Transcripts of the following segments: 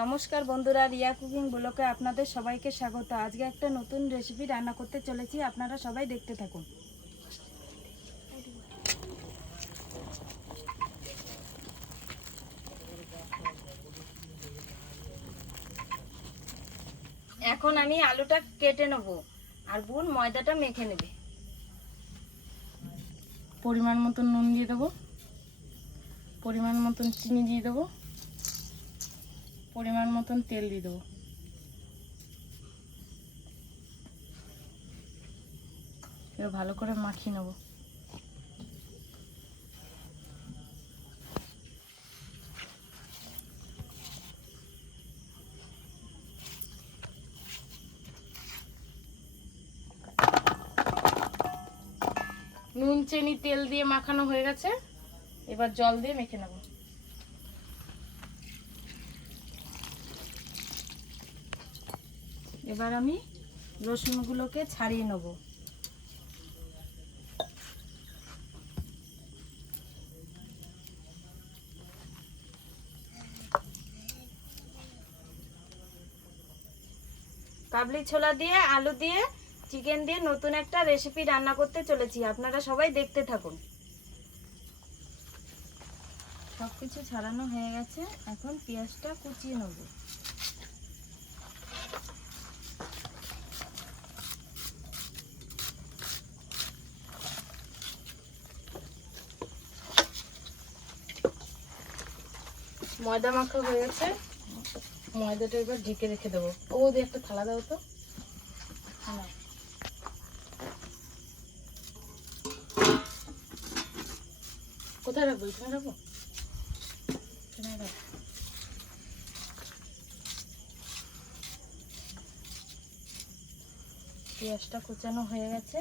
নমস্কার বন্ধুরা, রিয়া কুকিং ব্লগে আপনাদের সবাইকে স্বাগত। আজকে একটা নতুন রেসিপি রান্না করতে চলেছি, আপনারা সবাই দেখতে থাকুন। এখন আমি আলুটা কেটে নেব আর বোন ময়দাটা মেখে নেবে। পরিমাণ মতন নুন দিয়ে দেবো, পরিমাণ মতন চিনি দিয়ে দেবো, পরিমাণ মতন তেল দিয়ে দেবো। এবার ভালো করে মাখিয়ে নেব। নুন চিনি তেল দিয়ে মাখানো হয়ে গেছে, এবার জল দিয়ে মেখে নেব। এবার আমি রসুনগুলোকে ছাড়িয়ে নেব। কাবলি ছোলা দিয়ে আলু দিয়ে চিকেন দিয়ে নতুন একটা রেসিপি রান্না করতে চলেছি, আপনারা সবাই দেখতে থাকুন। সবকিছু ছাড়ানো হয়ে গেছে, এখন পেঁয়াজটা কুচিয়ে নেব। ময়দা মাখা হয়ে গেছে, ময়দাটা এবার ঢেকে রেখে দেবো। ও দিয়ে একটা থালা দাও তো। হ্যাঁ, কোথায় রাখবো? এখানে রাখবো। পেঁয়াজটা কুচানো হয়ে গেছে,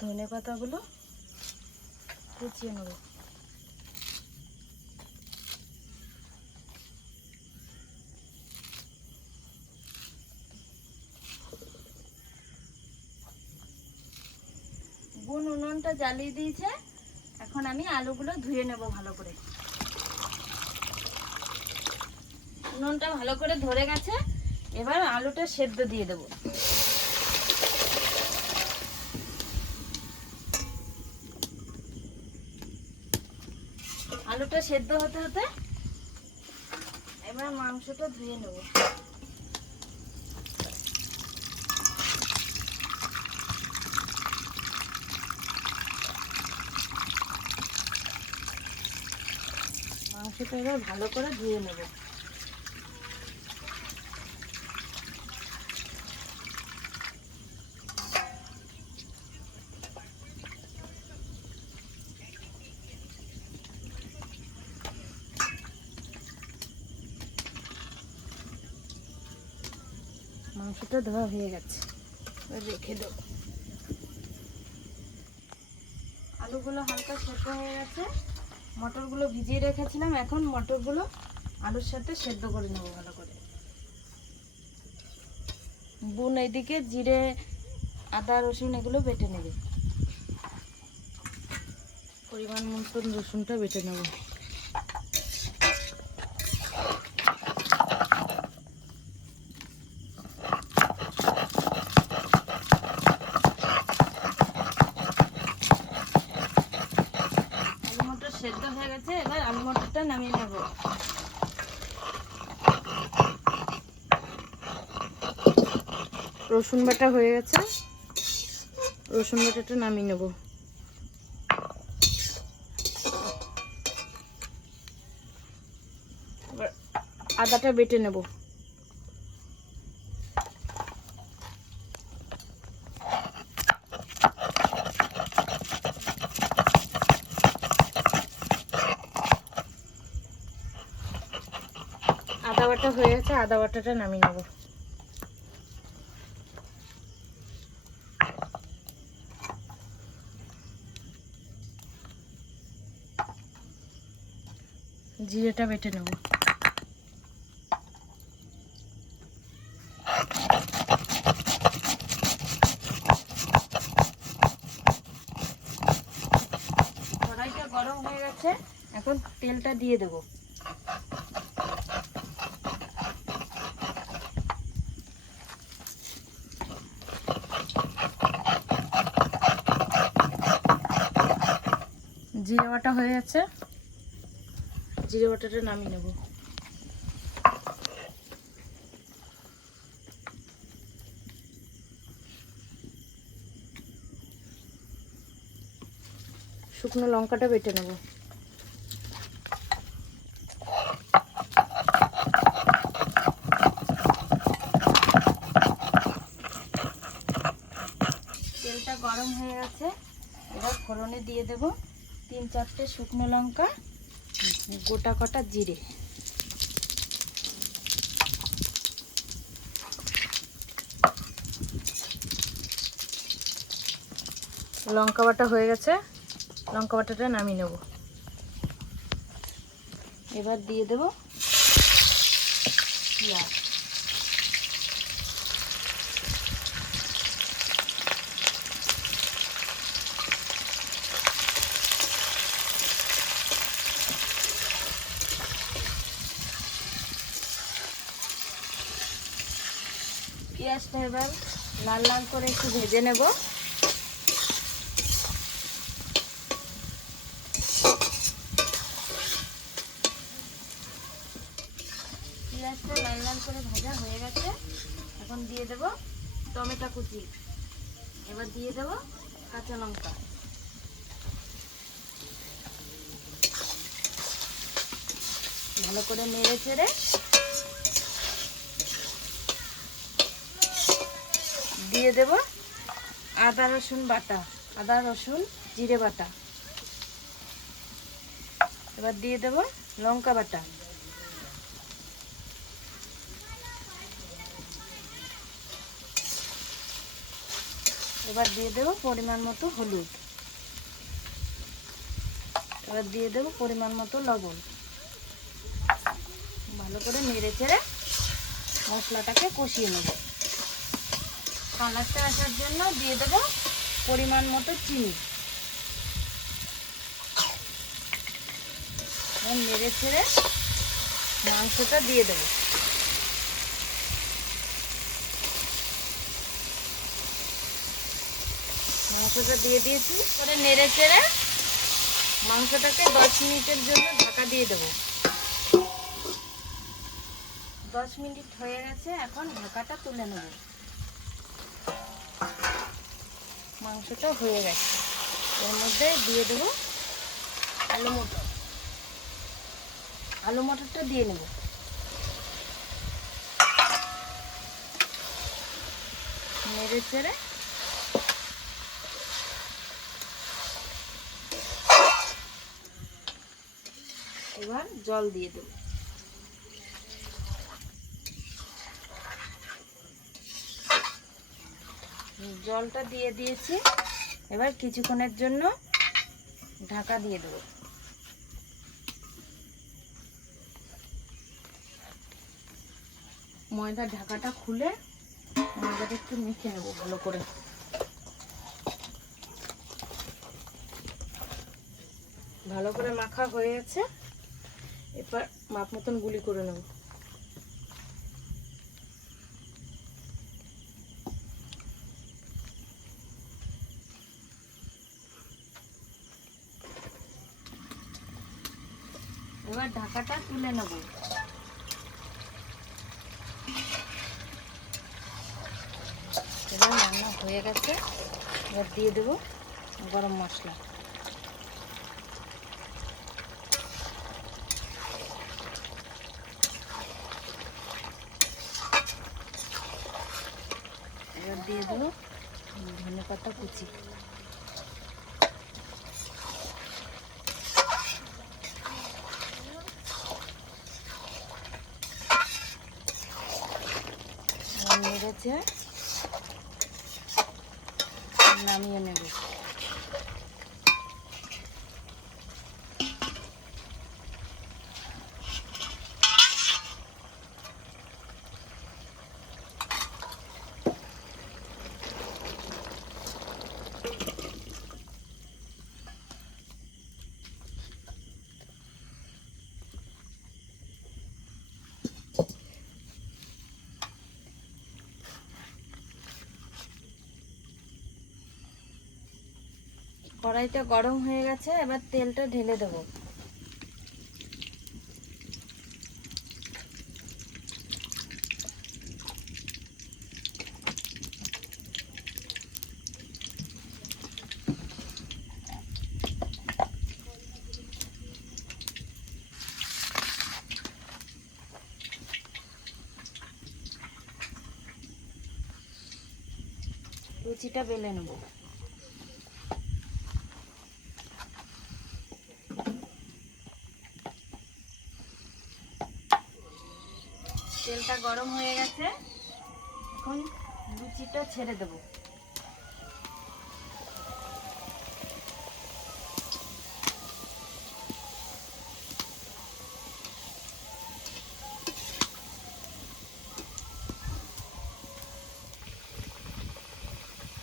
ধনে পাতাগুলো কুচিয়ে নেব। বোন উনুনটা জ্বালিয়ে দিয়েছে, এখন আমি আলুগুলো ধুয়ে নেব ভালো করে। উনুনটা ভালো করে ধরে গেছে, এবার আলুটা সেদ্ধ দিয়ে দেব। আলুটা সেদ্ধ হতে হতে এবার মাংসটা ধুয়ে নেব। মাংসটা এবার ভালো করে ধুয়ে নেব। মাংসটা ধোয়া হয়ে গেছে, রেখে দেবো। আলুগুলো হালকা সেদ্ধ হয়ে গেছে, মটরগুলো ভিজিয়ে রেখেছিলাম, এখন মটরগুলো আলুর সাথে সেদ্ধ করে নেবো ভালো করে। বোন এইদিকে জিরে আদা রসুন এগুলো বেটে নেবে। পরিমাণ মতন রসুনটা বেটে নেব। আলু মটর সেদ্ধ হয়ে গেছে, এবার আলু মটরটা নামিয়ে নেব। রসুন বাটা হয়ে গেছে, রসুন বাটাটা নামিয়ে নেব। এবার আদাটা বেটে নেব। আদা বাটা হয়ে গেছে, আদা বাটাটা নামিয়ে নেব। জিরেটা বেটে নেব। কড়াইটা গরম হয়ে গেছে, এখন তেলটা দিয়ে দেব। জিরে বাটা হয়ে গেছে, জিরে বাটাটা নামিয়ে নেব। শুকনো লঙ্কাটা বেটে নেব। তেলটা গরম হয়ে গেছে, এবার ফোড়নে দিয়ে দেব 3-4টে শুকনো লঙ্কা, গোটা কটা জিরে। লঙ্কা বাটা হয়ে গেছে, লঙ্কা বাটাটা নামিয়ে নেব। এবার দিয়ে দেব পেঁয়াজ। পেঁয়াজটা এবার লাল লাল করে একটু ভেজে নেব। পেঁয়াজটা লাল লাল করে ভাজা হয়ে গেছে, এখন দিয়ে দেব টমেটো কুচি। এবার দিয়ে দেব কাঁচা লঙ্কা। ভালো করে নেড়ে চেড়ে দিয়ে দেব আদা রসুন বাটা, আদা রসুন জিরে বাটা। এবার দিয়ে দেব লঙ্কা বাটা। এবার দিয়ে দেব পরিমাণ মতো হলুদ। এবার দিয়ে দেব পরিমাণ মতো লবণ। ভালো করে নেড়ে চেড়ে মশলাটাকে কষিয়ে নেব। কালারটা আসার জন্য দিয়ে দেব পরিমাণ মতো চিনি। নেড়ে চেড়ে মাংসটা দিয়ে দেব। মাংসটা দিয়ে দিয়েছি, করে নেড়ে চেড়ে মাংসটাকে 10 মিনিটের জন্য ঢাকা দিয়ে দেব। 10 মিনিট হয়ে গেছে, এখন ঢাকাটা তুলে নেব। মাংসটা হয়ে গেছে, এর মধ্যে দিয়ে দেব আলু মটর। আলু মটরটা দিয়ে নেব। নেড়ে চেড়ে এবার জল দিয়ে দেব। জলটা দিয়ে দিয়েছি, এবার কিছুক্ষণের জন্য ঢাকা দিয়ে দেব। ময়দার ঢাকাটা খুলে ময়দাটা একটু মেখে নেব ভালো করে। ভালো করে মাখা হয়ে গেছে, এবার মাপ মতন গুলি করে নেব। এবার ঢাকাটা তুলে নেব। এবার রান্না হয়ে গেছে, এবার দিয়ে দেব গরম মশলা। এবার দিয়ে দেব ধনেপাতা কুচি। নেড়েছে নামিয়ে নেব। কড়াইটা গরম হয়ে গেছে, এবার তেলটা ঢেলে দেবো। লুচিটা বেলে নেব। তেলটা গরম হয়ে গেছে, এখন লুচিটা ছেড়ে দেব।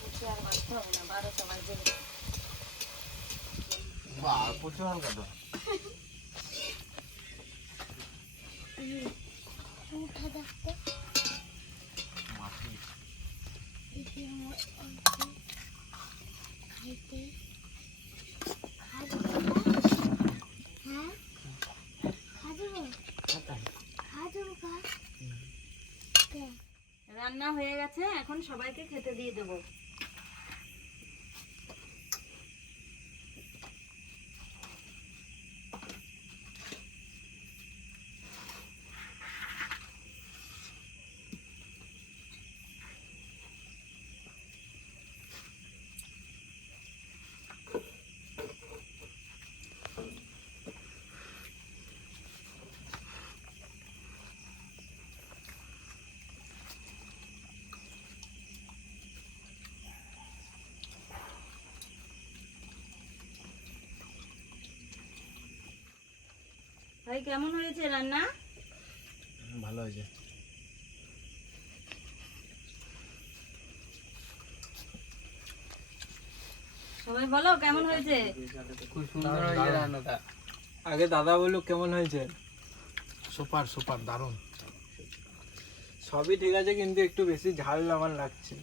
লুচি আর বাঁচতে হবে না, 12টা বাজে। প্রচুর হালকা তো। রান্না হয়ে গেছে, এখন সবাইকে খেতে দিয়ে দেবো। ভাই কেমন হয়েছে রান্না? ভালো হয়েছে। সবাই বলো কেমন হয়েছে। খুব সুন্দর হয়েছে রান্নাটা। আগে দাদা বললো কেমন হয়েছে। সুপার সুপার, দারুণ। সবই ঠিক আছে, কিন্তু একটু বেশি ঝাল আমার লাগছে।